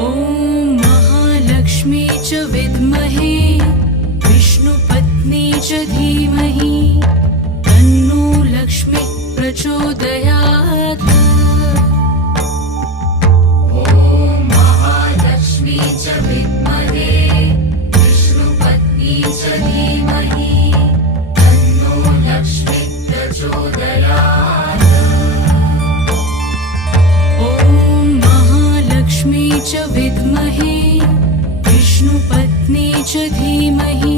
ॐ महालक्ष्मी च विद्महे विष्णुपत्नी च धीमहि तन्नो लक्ष्मी प्रचोदयात्। ॐ महालक्ष्मी च विद्महे विष्णुपत्नी च धीमहि तन्नो लक्ष्मी प्रचोदयात्। ॐ महालक्ष्मी च विद्महे विष्णुपत्नी च धीमहि